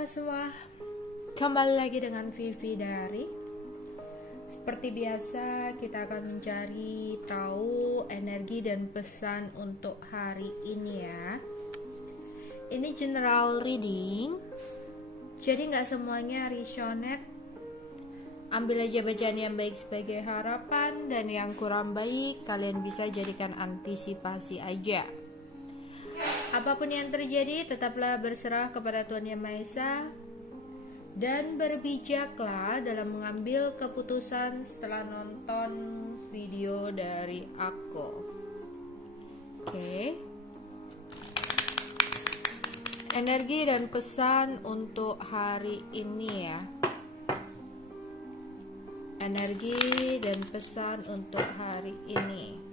Halo semua, kembali lagi dengan Vivi Dari. Seperti biasa, kita akan mencari tahu energi dan pesan untuk hari ini ya. Ini general reading, jadi nggak semuanya resonate. Ambil aja bacaan yang baik sebagai harapan, dan yang kurang baik kalian bisa jadikan antisipasi aja. Apapun yang terjadi, tetaplah berserah kepada Tuhan Yang Maha Esa dan berbijaklah dalam mengambil keputusan setelah nonton video dari aku. Oke. Energi dan pesan untuk hari ini ya. Energi dan pesan untuk hari ini.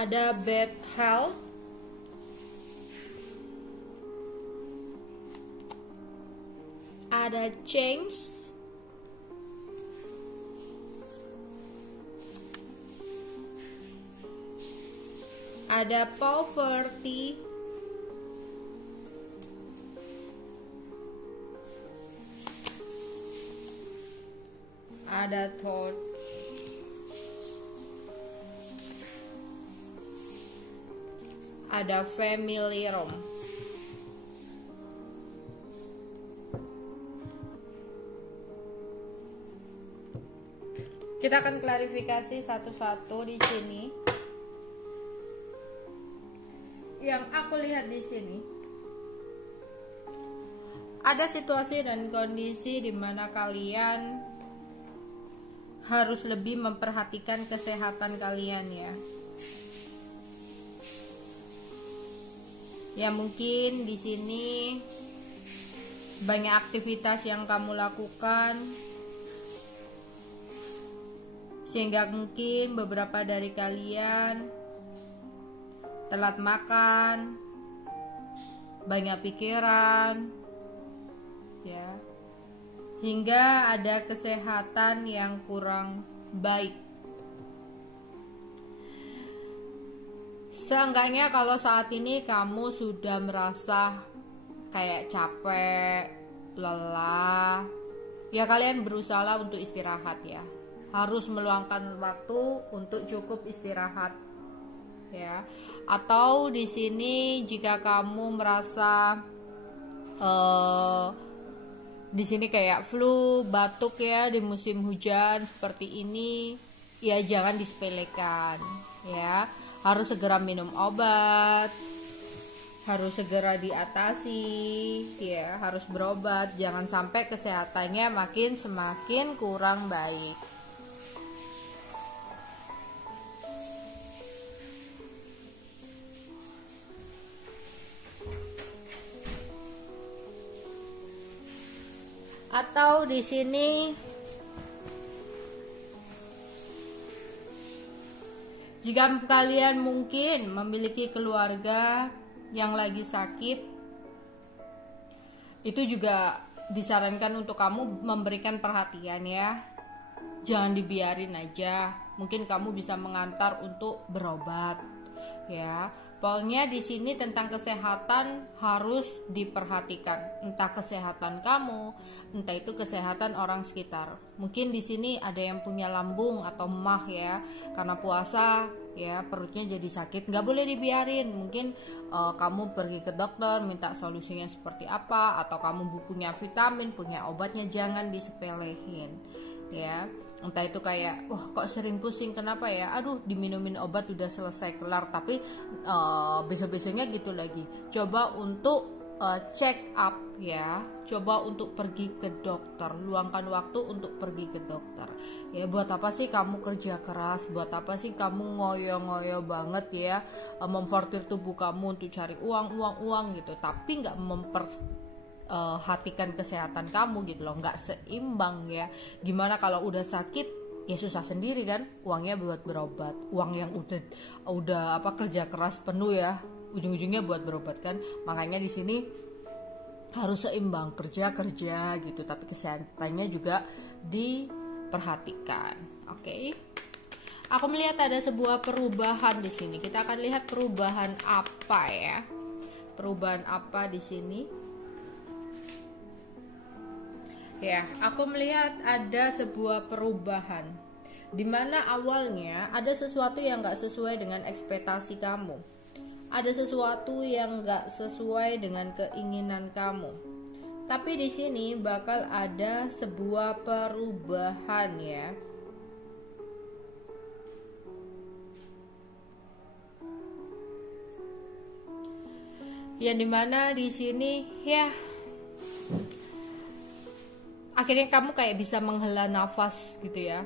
Ada bad health, ada change, ada poverty, ada thought, ada family room. Kita akan klarifikasi satu-satu di sini. Yang aku lihat di sini, ada situasi dan kondisi di mana kalian harus lebih memperhatikan kesehatan kalian ya. Ya mungkin di sini banyak aktivitas yang kamu lakukan sehingga mungkin beberapa dari kalian telat makan, banyak pikiran ya, hingga ada kesehatan yang kurang baik. Seenggaknya kalau saat ini kamu sudah merasa kayak capek, lelah, ya kalian berusaha untuk istirahat ya. Harus meluangkan waktu untuk cukup istirahat ya. Atau di sini jika kamu merasa di sini kayak flu, batuk ya di musim hujan seperti ini, ya jangan disepelekan ya. Harus segera minum obat, harus segera diatasi ya, harus berobat, jangan sampai kesehatannya semakin kurang baik. Atau di sini jika kalian mungkin memiliki keluarga yang lagi sakit, itu juga disarankan untuk kamu memberikan perhatian ya. Jangan dibiarin aja. Mungkin kamu bisa mengantar untuk berobat ya. Pokoknya di sini tentang kesehatan harus diperhatikan. Entah kesehatan kamu, entah itu kesehatan orang sekitar. Mungkin di sini ada yang punya lambung atau emah ya, karena puasa ya perutnya jadi sakit. Nggak boleh dibiarin. Mungkin kamu pergi ke dokter, minta solusinya seperti apa, atau kamu punya vitamin, punya obatnya, jangan disepelehin ya. Entah itu kayak, wah kok sering pusing, kenapa ya, aduh diminumin obat udah selesai kelar, tapi besok-besoknya gitu lagi. Coba untuk check up ya, coba untuk pergi ke dokter, luangkan waktu untuk pergi ke dokter ya. Buat apa sih kamu kerja keras, buat apa sih kamu ngoyo-ngoyo banget ya, memfortir tubuh kamu untuk cari uang gitu, tapi nggak hatikan kesehatan kamu gitu loh, nggak seimbang ya. Gimana kalau udah sakit ya susah sendiri kan, uangnya buat berobat, uang yang udah kerja keras penuh ya, ujung-ujungnya buat berobat kan. Makanya di sini harus seimbang, kerja gitu, tapi kesehatannya juga diperhatikan. Oke. Aku melihat ada sebuah perubahan di sini. Kita akan lihat perubahan apa ya? Perubahan apa di sini? Ya, aku melihat ada sebuah perubahan di mana awalnya ada sesuatu yang gak sesuai dengan ekspektasi kamu. Ada sesuatu yang gak sesuai dengan keinginan kamu. Tapi di sini bakal ada sebuah perubahan ya. Yang dimana di sini ya akhirnya kamu kayak bisa menghela nafas gitu ya,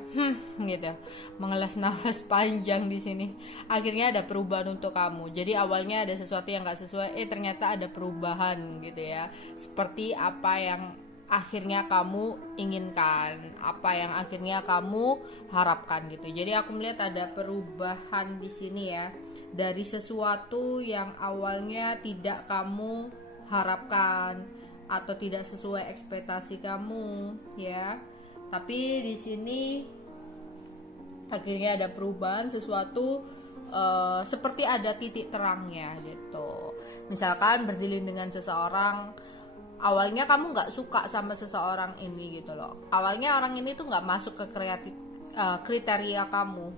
gitu, menghela nafas panjang di sini. Akhirnya ada perubahan untuk kamu. Jadi awalnya ada sesuatu yang nggak sesuai, ternyata ada perubahan gitu ya. Seperti apa yang akhirnya kamu inginkan, apa yang akhirnya kamu harapkan gitu. Jadi aku melihat ada perubahan di sini ya, dari sesuatu yang awalnya tidak kamu harapkan atau tidak sesuai ekspektasi kamu ya, tapi di sini akhirnya ada perubahan sesuatu, seperti ada titik terangnya gitu. Misalkan berdilin dengan seseorang, awalnya kamu nggak suka sama seseorang ini gitu loh, awalnya orang ini tuh nggak masuk ke kriteria kamu,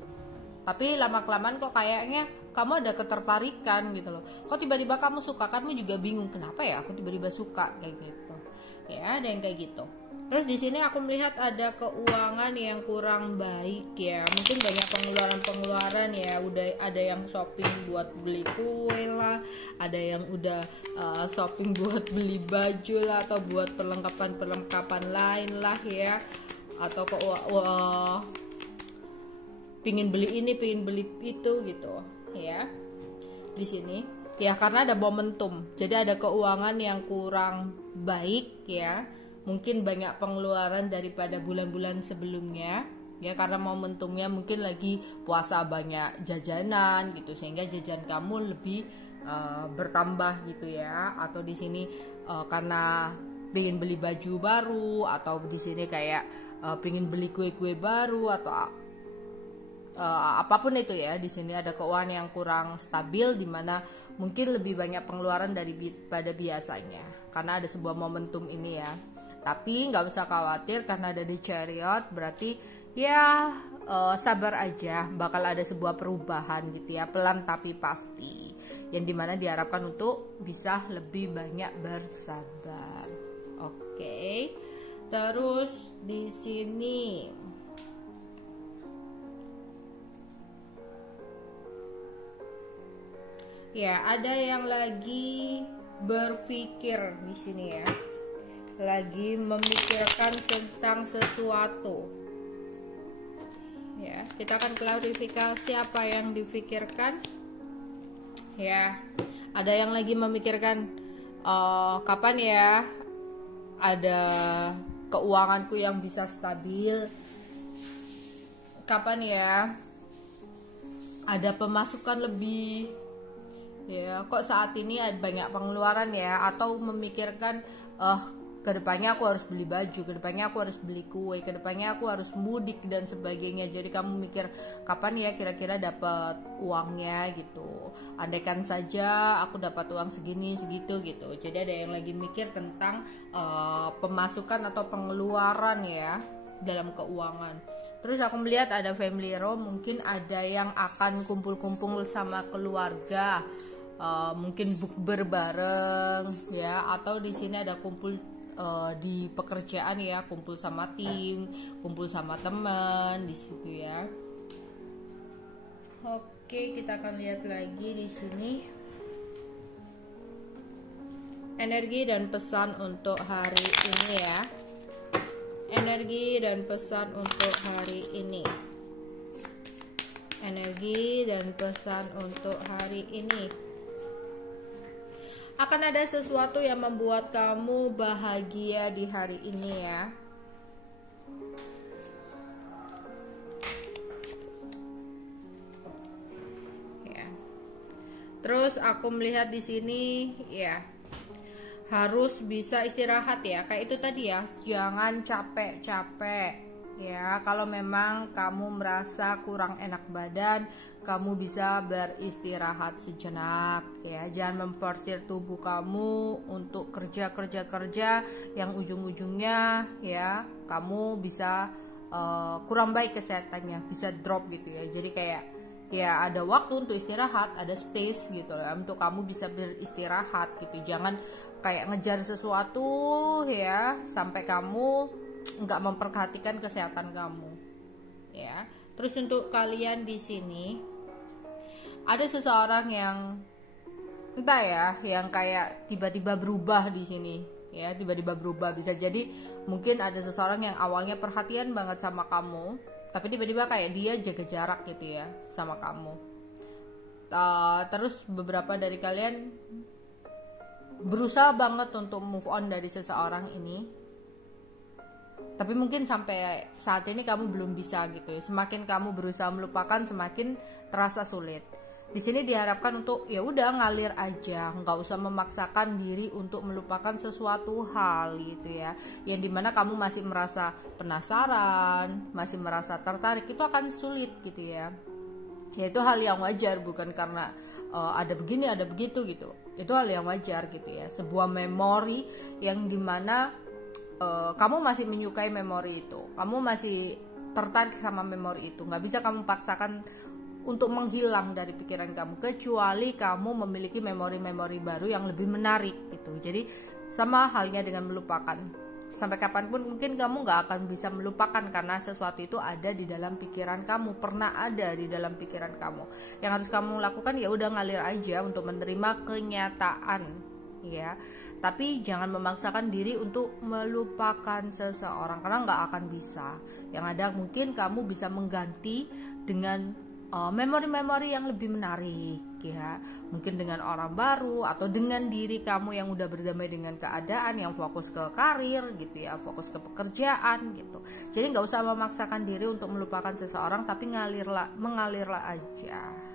tapi lama-kelamaan kok kayaknya kamu ada ketertarikan gitu loh. Kok tiba-tiba kamu suka, kamu juga bingung kenapa ya aku tiba-tiba suka kayak gitu. Ya, ada yang kayak gitu. Terus di sini aku melihat ada keuangan yang kurang baik ya. Mungkin banyak pengeluaran ya. Udah ada yang shopping buat beli kue lah, ada yang udah shopping buat beli baju lah, atau buat perlengkapan lain lah ya. Atau pingin beli ini, pingin beli itu gitu ya. Di sini ya karena ada momentum, jadi ada keuangan yang kurang baik ya. Mungkin banyak pengeluaran daripada bulan-bulan sebelumnya ya, karena momentumnya mungkin lagi puasa, banyak jajanan gitu, sehingga jajan kamu lebih bertambah gitu ya. Atau di sini karena pengen beli baju baru, atau di sini kayak pengen beli kue-kue baru, atau apapun itu ya. Di sini ada keuangan yang kurang stabil, di mana mungkin lebih banyak pengeluaran daripada biasanya karena ada sebuah momentum ini ya. Tapi nggak usah khawatir karena ada di Chariot, berarti ya sabar aja, bakal ada sebuah perubahan gitu ya, pelan tapi pasti, yang dimana diharapkan untuk bisa lebih banyak bersabar. Oke. Terus di sini ya ada yang lagi berpikir di sini ya, lagi memikirkan tentang sesuatu ya. Kita akan klarifikasi apa yang difikirkan ya. Ada yang lagi memikirkan kapan ya ada keuanganku yang bisa stabil, kapan ya ada pemasukan lebih ya, kok saat ini ada banyak pengeluaran ya. Atau memikirkan kedepannya aku harus beli baju, kedepannya aku harus beli kue, kedepannya aku harus mudik dan sebagainya. Jadi kamu mikir kapan ya kira-kira dapat uangnya gitu, andaikan saja aku dapat uang segini segitu gitu. Jadi ada yang lagi mikir tentang pemasukan atau pengeluaran ya dalam keuangan. Terus aku melihat ada family row, mungkin ada yang akan kumpul-kumpul sama keluarga, mungkin bukber bareng ya. Atau di sini ada kumpul di pekerjaan ya, kumpul sama tim, kumpul sama teman di situ ya. Oke, kita akan lihat lagi di sini energi dan pesan untuk hari ini ya. Energi dan pesan untuk hari ini. Energi dan pesan untuk hari ini. Akan ada sesuatu yang membuat kamu bahagia di hari ini ya. Ya. Terus aku melihat di sini ya, harus bisa istirahat ya, kayak itu tadi ya, jangan capek-capek ya. Kalau memang kamu merasa kurang enak badan, kamu bisa beristirahat sejenak ya. Jangan memforsir tubuh kamu untuk kerja yang ujung-ujungnya ya kamu bisa kurang baik kesehatannya, bisa drop gitu ya. Jadi kayak ya ada waktu untuk istirahat, ada space gitu ya untuk kamu bisa beristirahat gitu. Jangan kayak ngejar sesuatu ya sampai kamu nggak memperhatikan kesehatan kamu ya. Terus untuk kalian di sini ada seseorang yang entah ya, yang kayak tiba-tiba berubah di sini ya, tiba-tiba berubah. Bisa jadi mungkin ada seseorang yang awalnya perhatian banget sama kamu, tapi tiba-tiba kayak dia jaga jarak gitu ya sama kamu. Terus beberapa dari kalian berusaha banget untuk move on dari seseorang ini, tapi mungkin sampai saat ini kamu belum bisa gitu ya. Semakin kamu berusaha melupakan, semakin terasa sulit. Di sini diharapkan untuk ya udah ngalir aja, nggak usah memaksakan diri untuk melupakan sesuatu hal gitu ya. Yang dimana kamu masih merasa penasaran, masih merasa tertarik, itu akan sulit gitu ya. Ya itu hal yang wajar, bukan karena ada begini ada begitu gitu. Itu hal yang wajar gitu ya. Sebuah memori yang dimana kamu masih menyukai memori itu, kamu masih tertarik sama memori itu, nggak bisa kamu paksakan untuk menghilang dari pikiran kamu, kecuali kamu memiliki memori-memori baru yang lebih menarik gitu. Jadi sama halnya dengan melupakan, sampai kapanpun mungkin kamu nggak akan bisa melupakan karena sesuatu itu ada di dalam pikiran kamu, pernah ada di dalam pikiran kamu. Yang harus kamu lakukan ya udah ngalir aja untuk menerima kenyataan ya. Tapi jangan memaksakan diri untuk melupakan seseorang karena nggak akan bisa. Yang ada mungkin kamu bisa mengganti dengan memori-memori yang lebih menarik ya. Mungkin dengan orang baru atau dengan diri kamu yang udah berdamai dengan keadaan, yang fokus ke karir gitu ya, fokus ke pekerjaan gitu. Jadi nggak usah memaksakan diri untuk melupakan seseorang, tapi mengalirlah aja.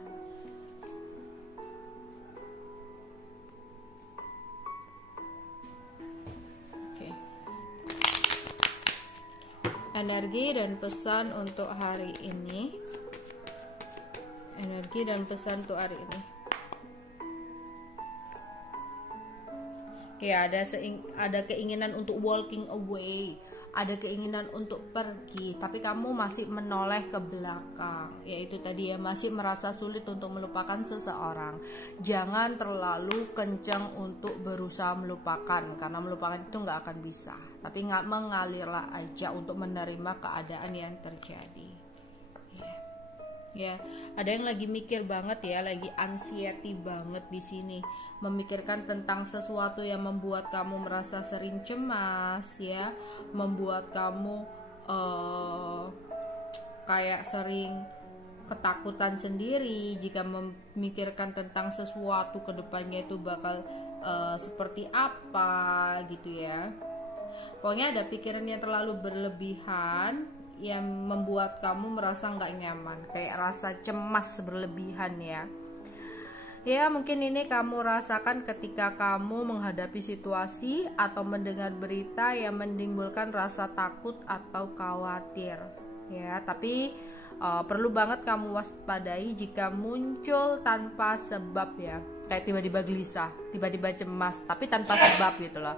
Energi dan pesan untuk hari ini. Energi dan pesan untuk hari ini. Ya, ada keinginan untuk walking away, ada keinginan untuk pergi, tapi kamu masih menoleh ke belakang. Yaitu tadi ya, masih merasa sulit untuk melupakan seseorang. Jangan terlalu kencang untuk berusaha melupakan, karena melupakan itu nggak akan bisa. Tapi mengalirlah aja untuk menerima keadaan yang terjadi. Ya, ada yang lagi mikir banget ya, lagi anxiety banget di sini, memikirkan tentang sesuatu yang membuat kamu merasa sering cemas ya, membuat kamu kayak sering ketakutan sendiri jika memikirkan tentang sesuatu ke depannya itu bakal seperti apa gitu ya. Pokoknya ada pikiran yang terlalu berlebihan yang membuat kamu merasa nggak nyaman, kayak rasa cemas berlebihan ya. Ya mungkin ini kamu rasakan ketika kamu menghadapi situasi atau mendengar berita yang menimbulkan rasa takut atau khawatir ya. Tapi perlu banget kamu waspadai jika muncul tanpa sebab ya, kayak tiba-tiba gelisah, tiba-tiba cemas, tapi tanpa sebab gitu loh.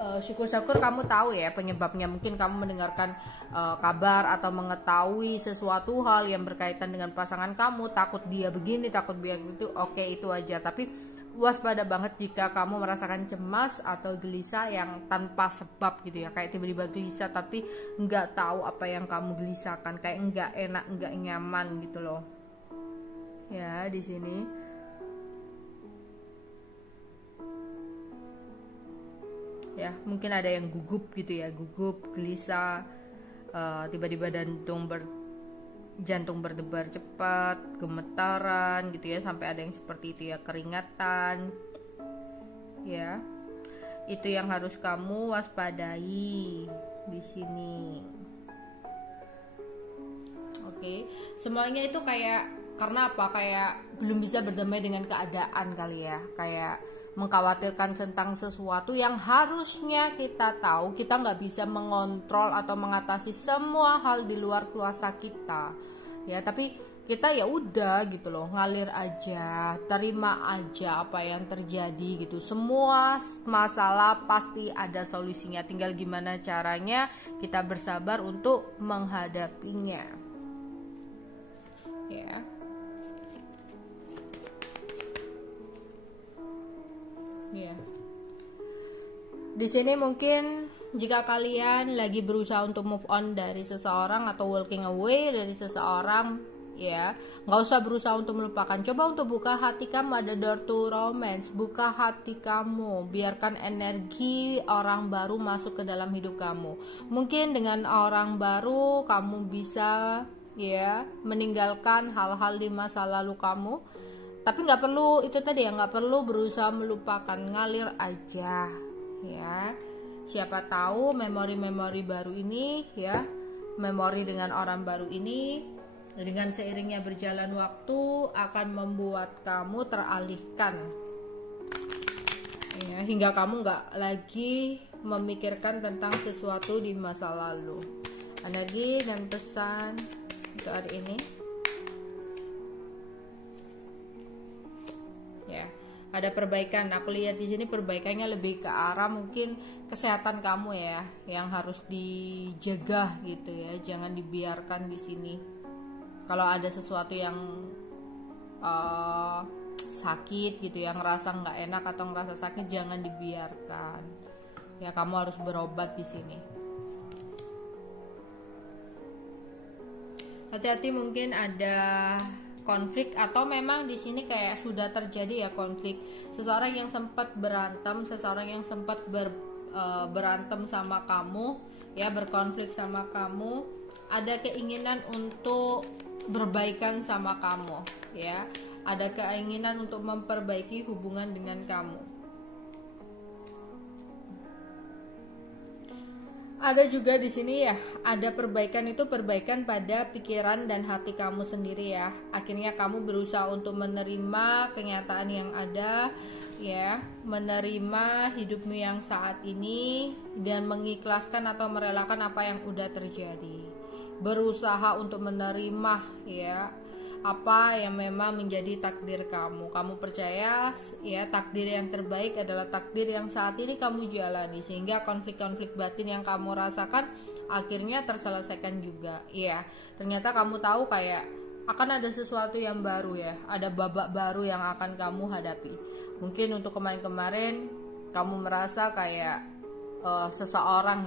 Syukur-syukur kamu tahu ya penyebabnya. Mungkin kamu mendengarkan kabar atau mengetahui sesuatu hal yang berkaitan dengan pasangan kamu, takut dia begini, takut dia gitu. Oke, itu aja. Tapi waspada banget jika kamu merasakan cemas atau gelisah yang tanpa sebab gitu ya, kayak tiba-tiba gelisah tapi nggak tahu apa yang kamu gelisahkan, kayak nggak enak, nggak nyaman gitu loh ya di sini. Ya mungkin ada yang gugup gitu ya, gugup, gelisah, tiba-tiba jantung berdebar cepat, gemetaran gitu ya, sampai ada yang seperti itu ya, keringatan ya. Itu yang harus kamu waspadai di sini. Oke, semuanya itu kayak karena apa? Kayak belum bisa berdamai dengan keadaan kali ya, kayak mengkhawatirkan tentang sesuatu yang harusnya kita tahu. Kita nggak bisa mengontrol atau mengatasi semua hal di luar kuasa kita, ya. Tapi kita ya udah gitu loh, ngalir aja, terima aja apa yang terjadi gitu. Semua masalah pasti ada solusinya, tinggal gimana caranya kita bersabar untuk menghadapinya, ya. Ya. Di sini mungkin jika kalian lagi berusaha untuk move on dari seseorang atau walking away dari seseorang, ya, nggak usah berusaha untuk melupakan. Coba untuk buka hati kamu, ada door to romance. Buka hati kamu, biarkan energi orang baru masuk ke dalam hidup kamu. Mungkin dengan orang baru kamu bisa, ya, meninggalkan hal-hal di masa lalu kamu. Tapi nggak perlu itu tadi ya, nggak perlu berusaha melupakan, ngalir aja, ya. Siapa tahu memori-memori baru ini, ya, memori dengan orang baru ini, dengan seiringnya berjalan waktu akan membuat kamu teralihkan, ya, hingga kamu nggak lagi memikirkan tentang sesuatu di masa lalu. Energi dan pesan untuk hari ini, ya, ada perbaikan. Aku lihat di sini perbaikannya lebih ke arah mungkin kesehatan kamu, ya, yang harus dijaga gitu, ya. Jangan dibiarkan di sini. Kalau ada sesuatu yang sakit gitu, yang ngerasa nggak enak atau ngerasa sakit, jangan dibiarkan. Ya, kamu harus berobat di sini. Hati-hati, mungkin ada konflik atau memang di sini kayak sudah terjadi ya konflik. Seseorang yang sempat berantem, seseorang yang sempat berantem sama kamu, ya, berkonflik sama kamu, ada keinginan untuk berbaikan sama kamu, ya. Ada keinginan untuk memperbaiki hubungan dengan kamu. Ada juga di sini, ya, ada perbaikan, itu perbaikan pada pikiran dan hati kamu sendiri, ya. Akhirnya kamu berusaha untuk menerima kenyataan yang ada, ya, menerima hidupmu yang saat ini dan mengikhlaskan atau merelakan apa yang udah terjadi. Berusaha untuk menerima, ya, apa yang memang menjadi takdir kamu. Kamu percaya, ya, takdir yang terbaik adalah takdir yang saat ini kamu jalani, sehingga konflik-konflik batin yang kamu rasakan akhirnya terselesaikan juga, ya. Ternyata kamu tahu kayak akan ada sesuatu yang baru, ya, ada babak baru yang akan kamu hadapi. Mungkin untuk kemarin-kemarin kamu merasa kayak seseorang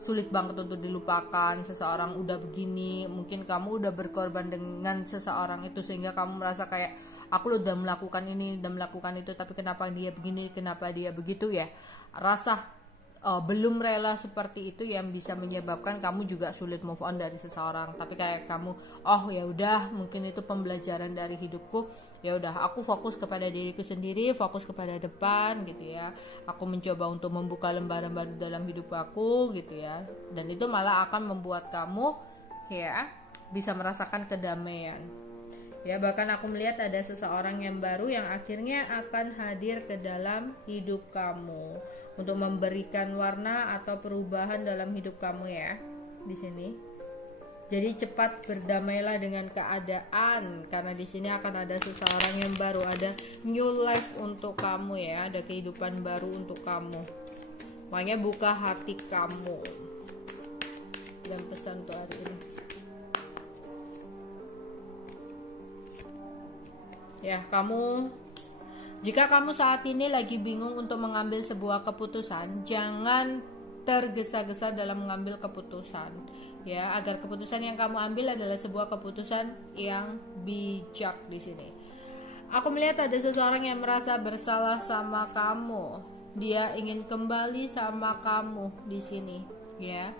sulit banget untuk dilupakan, seseorang udah begini, mungkin kamu udah berkorban dengan seseorang itu sehingga kamu merasa kayak aku udah melakukan ini, udah melakukan itu, tapi kenapa dia begini, kenapa dia begitu, ya. Rasa belum rela seperti itu yang bisa menyebabkan kamu juga sulit move on dari seseorang. Tapi kayak kamu, oh ya udah, mungkin itu pembelajaran dari hidupku, ya udah, aku fokus kepada diriku sendiri, fokus kepada depan gitu, ya. Aku mencoba untuk membuka lembaran baru dalam hidup aku gitu, ya. Dan itu malah akan membuat kamu, ya, bisa merasakan kedamaian. Ya, bahkan aku melihat ada seseorang yang baru yang akhirnya akan hadir ke dalam hidup kamu untuk memberikan warna atau perubahan dalam hidup kamu, ya, di sini. Jadi cepat berdamailah dengan keadaan, karena di sini akan ada seseorang yang baru, ada new life untuk kamu, ya, ada kehidupan baru untuk kamu. Makanya buka hati kamu. Dan pesan untuk hari ini, ya, jika kamu saat ini lagi bingung untuk mengambil sebuah keputusan, jangan tergesa-gesa dalam mengambil keputusan, ya, agar keputusan yang kamu ambil adalah sebuah keputusan yang bijak. Di sini aku melihat ada seseorang yang merasa bersalah sama kamu, dia ingin kembali sama kamu di sini, ya.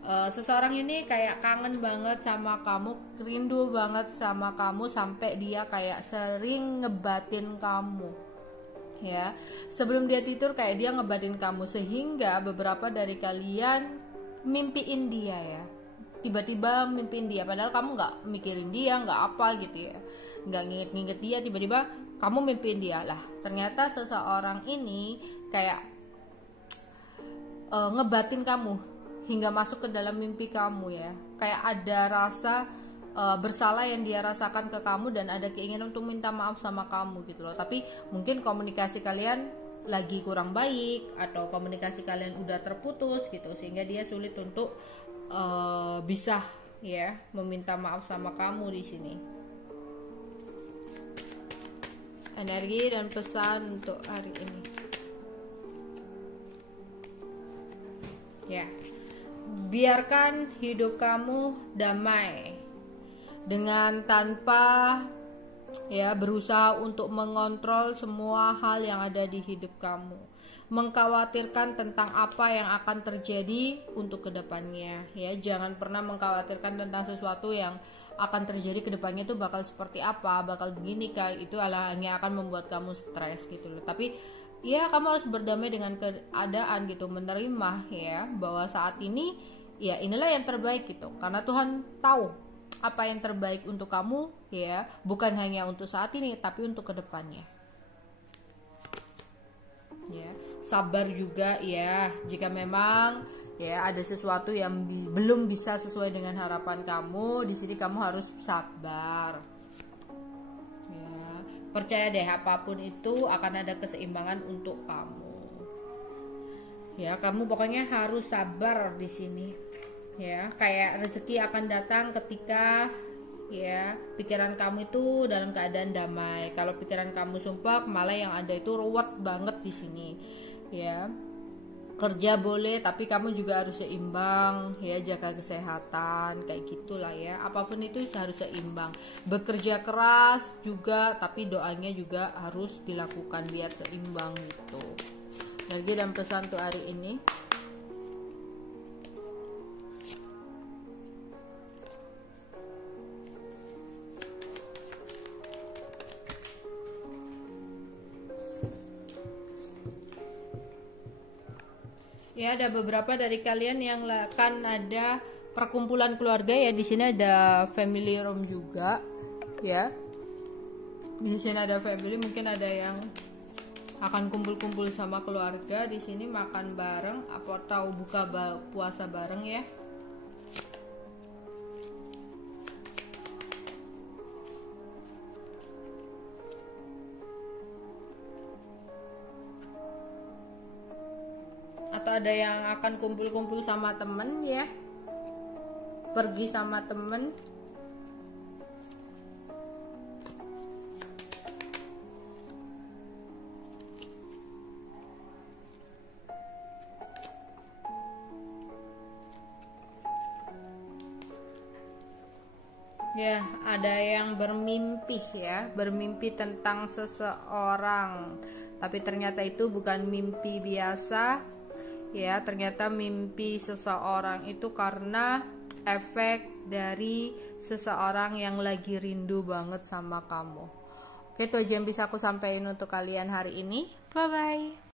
Seseorang ini kayak kangen banget sama kamu, rindu banget sama kamu, sampai dia kayak sering ngebatin kamu, ya. Sebelum dia tidur kayak dia ngebatin kamu, sehingga beberapa dari kalian mimpiin dia, ya. Tiba-tiba mimpiin dia, padahal kamu nggak mikirin dia, nggak apa gitu, ya, nggak nginget-nginget dia, tiba-tiba kamu mimpiin dia lah. Ternyata seseorang ini kayak ngebatin kamu hingga masuk ke dalam mimpi kamu ya. Kayak ada rasa bersalah yang dia rasakan ke kamu dan ada keinginan untuk minta maaf sama kamu gitu loh. Tapi mungkin komunikasi kalian lagi kurang baik atau komunikasi kalian udah terputus gitu sehingga dia sulit untuk bisa ya meminta maaf sama kamu di sini. Energi dan pesan untuk hari ini. Ya. Biarkan hidup kamu damai dengan tanpa ya berusaha untuk mengontrol semua hal yang ada di hidup kamu, mengkhawatirkan tentang apa yang akan terjadi untuk kedepannya ya. Jangan pernah mengkhawatirkan tentang sesuatu yang akan terjadi kedepannya itu bakal seperti apa, bakal begini kayak itu hanya akan membuat kamu stres gitu loh. Tapi ya kamu harus berdamai dengan keadaan gitu, menerima ya bahwa saat ini ya inilah yang terbaik gitu, karena Tuhan tahu apa yang terbaik untuk kamu ya, bukan hanya untuk saat ini tapi untuk kedepannya ya. Sabar juga ya jika memang ya ada sesuatu yang belum bisa sesuai dengan harapan kamu. Di sini kamu harus sabar ya. Percaya deh, apapun itu akan ada keseimbangan untuk kamu ya. Kamu pokoknya harus sabar di sini ya. Kayak rezeki akan datang ketika ya pikiran kamu itu dalam keadaan damai. Kalau pikiran kamu sumpah, malah yang ada itu ruwet banget di sini ya. Kerja boleh tapi kamu juga harus seimbang ya, jaga kesehatan kayak gitulah ya. Apapun itu harus seimbang. Bekerja keras juga tapi doanya juga harus dilakukan biar seimbang gitu. Energi dan pesan untuk hari ini. Ya, ada beberapa dari kalian yang akan ada perkumpulan keluarga ya. Di sini ada family room juga ya. Di sini ada family, mungkin ada yang akan kumpul-kumpul sama keluarga di sini, makan bareng atau buka puasa bareng ya. Atau ada yang akan kumpul-kumpul sama temen ya, pergi sama temen. Ya, ada yang bermimpi ya, bermimpi tentang seseorang, tapi ternyata itu bukan mimpi biasa ya. Ternyata mimpi seseorang itu karena efek dari seseorang yang lagi rindu banget sama kamu. Oke, itu aja yang bisa aku sampaikan untuk kalian hari ini. Bye bye.